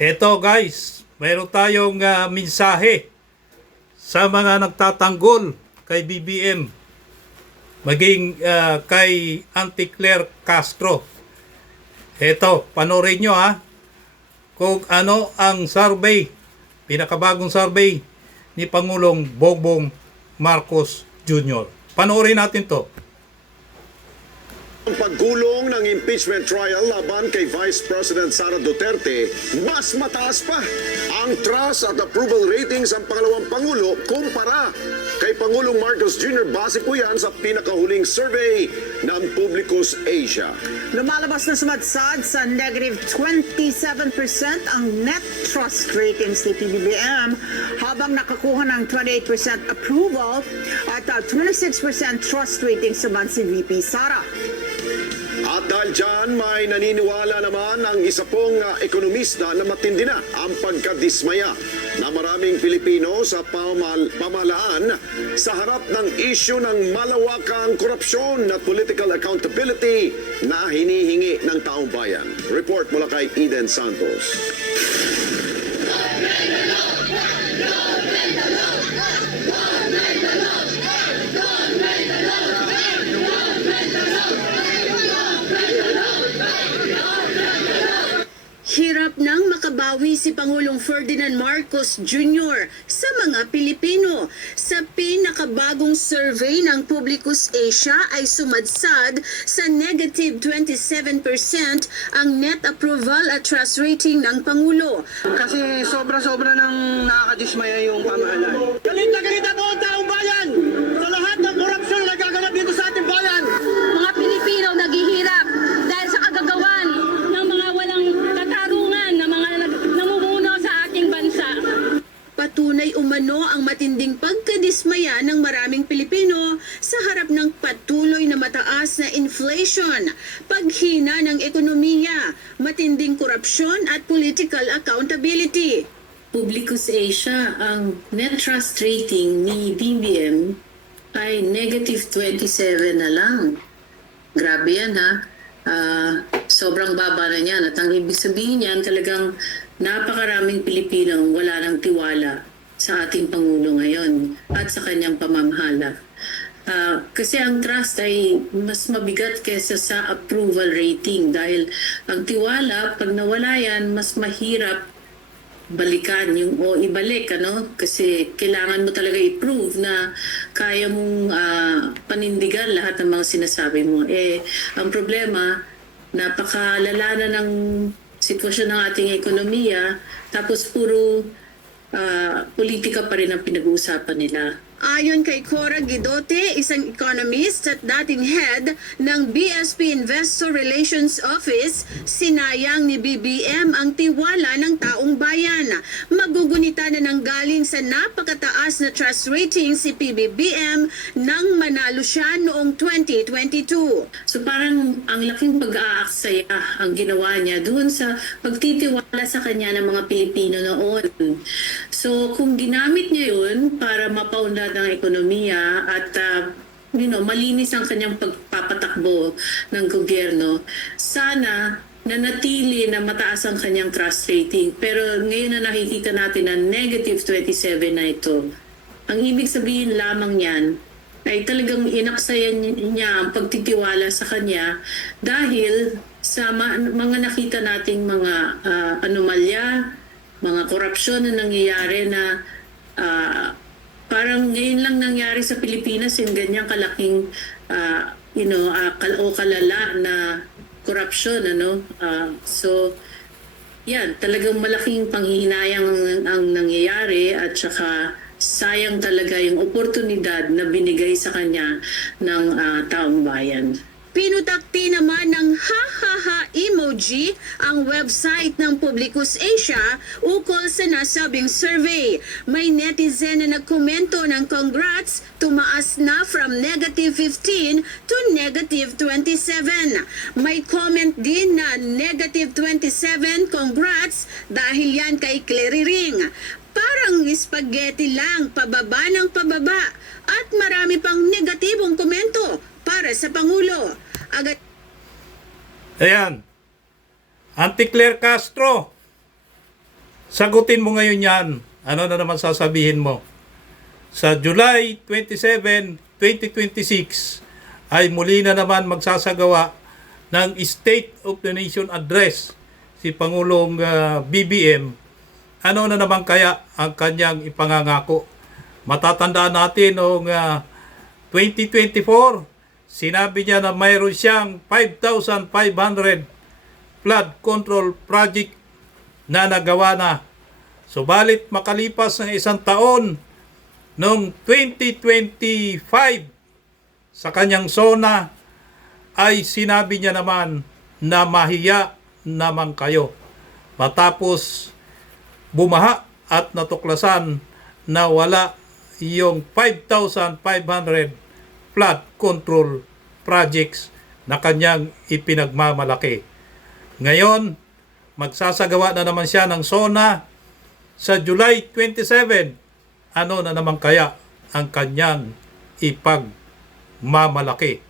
Eto guys, mayroon tayong mensahe sa mga nagtatanggol kay BBM, maging kay Auntie Claire Castro. Eto, panoorin nyo kung ano ang survey, pinakabagong survey ni Pangulong Bongbong Marcos Jr. Panoorin natin to. Ang paggulong ng impeachment trial laban kay Vice President Sara Duterte, mas mataas pa ang trust at approval ratings ang pangalawang Pangulo kumpara kay Pangulong Marcos Jr. Base po yan sa pinakahuling survey ng Publicus Asia. Lumalabas na sumadsad sa negative 27% ang net trust ratings ni PBBM habang nakakuha ng 28% approval at 26% trust ratings naman si VP Sara. At dahil dyan, may naniniwala naman ang isa pong ekonomista na matindi na ang pagkadismaya na maraming Pilipino sa pamahalaan sa harap ng isyu ng malawakang korupsyon at political accountability na hinihingi ng taong bayan. Report mula kay Eden Santos. Hirap nang makabawi si Pangulong Ferdinand Marcos Jr. sa mga Pilipino. Sa pinakabagong survey ng Publicus Asia ay sumadsad sa negative 27% ang net approval at trust rating ng Pangulo. Kasi sobra-sobra nang nakakadismaya yung pamahalaan. Galit na galit ako ang taong bayan sa lahat ng korupsyon na nagaganap dito sa ating bayan. Mga Pilipino naghihirap dahil sa kagagawan ng mga walang katarungan na mga namumuno sa ating bansa. Patunay umano ang matinding pagkadismaya ng maraming Pilipino sa harap ng patuloy na mataas na inflation, paghina ng ekonomiya, matinding korupsyon at political accountability. Publicus Asia, ang net trust rating ni BBM ay negative 27 na lang. Grabe yan sobrang baba na niyan. At ang ibig sabihin niyan, talagang napakaraming Pilipinong wala ng tiwala sa ating Pangulo ngayon at sa kanyang pamamahala. Kasi ang trust ay mas mabigat kaysa sa approval rating dahil ang tiwala, pag nawala yan, mas mahirap balikan o ibalik kasi kailangan mo talaga i-prove na kaya mong panindigan lahat ng mga sinasabi mo. Ang problema, napakalala na ng sitwasyon ng ating ekonomiya, tapos puro politika pa rin ang pinag-uusapan nila. Ayon kay Cora Guidote, isang economist at dating head ng BSP Investor Relations Office, sinayang ni BBM ang tiwala ng taong bayan. Magugunita na nanggaling sa napakataas na trust rating si PBBM nang manalo siya noong 2022. So parang ang laking pag-aaksaya ang ginawa niya doon sa pagtitiwala sa kanya ng mga Pilipino noon. So kung ginamit niya yun para mapaunlad ang ekonomiya at malinis ang kanyang pagpapatakbo ng gobyerno, sana nanatili na mataas ang kanyang trust rating. Pero ngayon na nakikita natin na negative 27 na ito. Ang ibig sabihin lamang yan ay talagang inaksaya niya ang pagtitiwala sa kanya dahil sa mga nakita nating mga anomalya, mga korupsyon na nangyayari na parang ngayon lang nangyari sa Pilipinas yung ganyang kalaking kalala na korupsyon. So yan, talagang malaking panghihinayang ang nangyayari at saka sayang talaga yung oportunidad na binigay sa kanya ng taong bayan. Pinutakti naman ng ha-ha-ha emoji ang website ng Publicus Asia ukol sa nasabing survey. May netizen na nagkomento ng congrats, tumaas na from negative 15 to negative 27. May comment din na negative 27 congrats dahil yan kay Clary Ring. Parang spaghetti lang, pababa ng pababa at marami pang negatibong komento para sa Pangulo. Ayan. Auntie Claire Castro. Sagutin mo ngayon yan. Ano na naman sasabihin mo? Sa July 27, 2026 ay muli na naman magsasagawa ng State of the Nation Address si Pangulong BBM. Ano na naman kaya ang kanyang ipangangako? Matatandaan natin noong 2024, sinabi niya na mayroon siyang 5,500 flood control project na nagawa na. Subalit makalipas ng isang taon, noong 2025, sa kanyang zona, ay sinabi niya naman na mahiya naman kayo. Matapos bumaha at natuklasan na wala yung 5,500 flood control projects na kanyang ipinagmamalaki. Ngayon, magsasagawa na naman siya ng zona sa July 27. Ano na naman kaya ang kanyang ipagmamalaki?